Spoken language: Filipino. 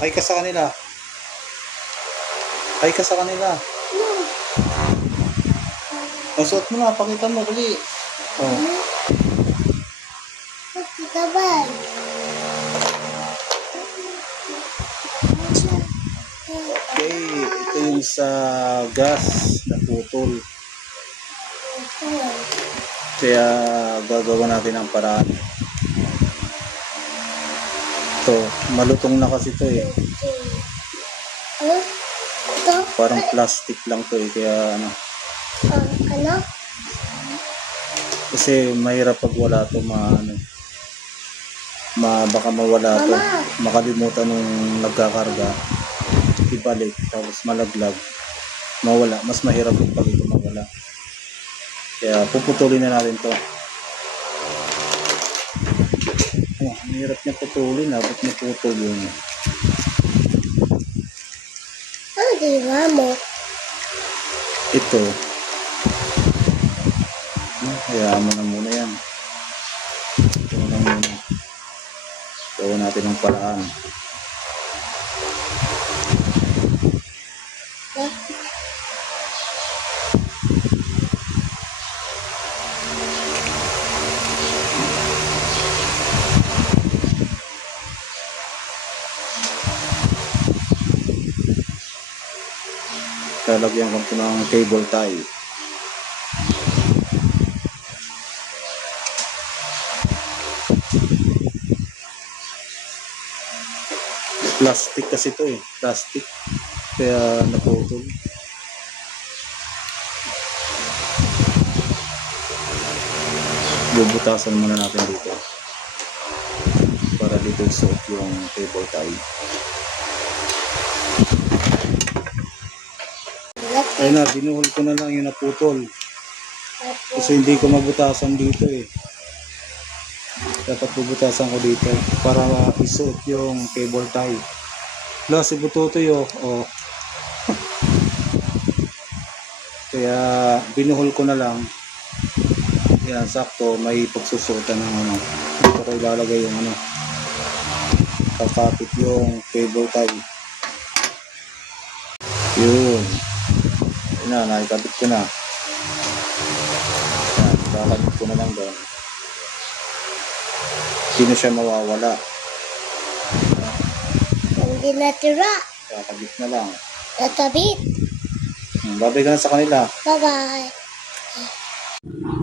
Ay ka sa kanila. Ay ka sa kanila. O, suot mo na. Pakita mo. Dali. Oh. Sabay. Okay. Ito yung sa gas na putol. Kaya gagawa natin ang paraan. Ito. Malutong na kasi ito eh. Ano? Ito? Parang plastic lang to eh. Kaya ano. Ah, ano? Kasi mahirap pag wala to ma ano. Ma, baka mawala to. Makalimutan nung nagkakarga. Ibalik. Tapos malaglag. Mawala. Mas mahirap pag ito mawala. Kaya puputulin na natin to. Oh, ang hirap niya putulin. Ba't niya putol yun? Ano diba mo? Ito. Hmm, Hayaan mo na muna yan. Ito na lang muna. Gawa natin ang paraan. Lalagyan ko ito ng cable tie. Plastic kasi ito eh. Plastic. Kaya naputol. Bubutasan muna natin dito. Para dito isuot yung cable tie. Ayun na, binuhol ko na lang yung naputol. Kasi hindi ko mabutasan dito eh. Dapat bubutasan ko dito para isuot yung cable tie. Wala, si Bututoy oh. oh. Kaya binuhol ko na lang. Yan, sakto. May pagsusuotan ng ano. Dito ko ilalagay yung ano. Kakapit yung cable tie. Yun. Na, nakikabit ko na. Yan, kakabit ko na lang doon. Hindi na siya mawawala. Hindi natira. Kakabit na lang. Tatabit. Hmm, babay ka na sa kanila. Bye-bye.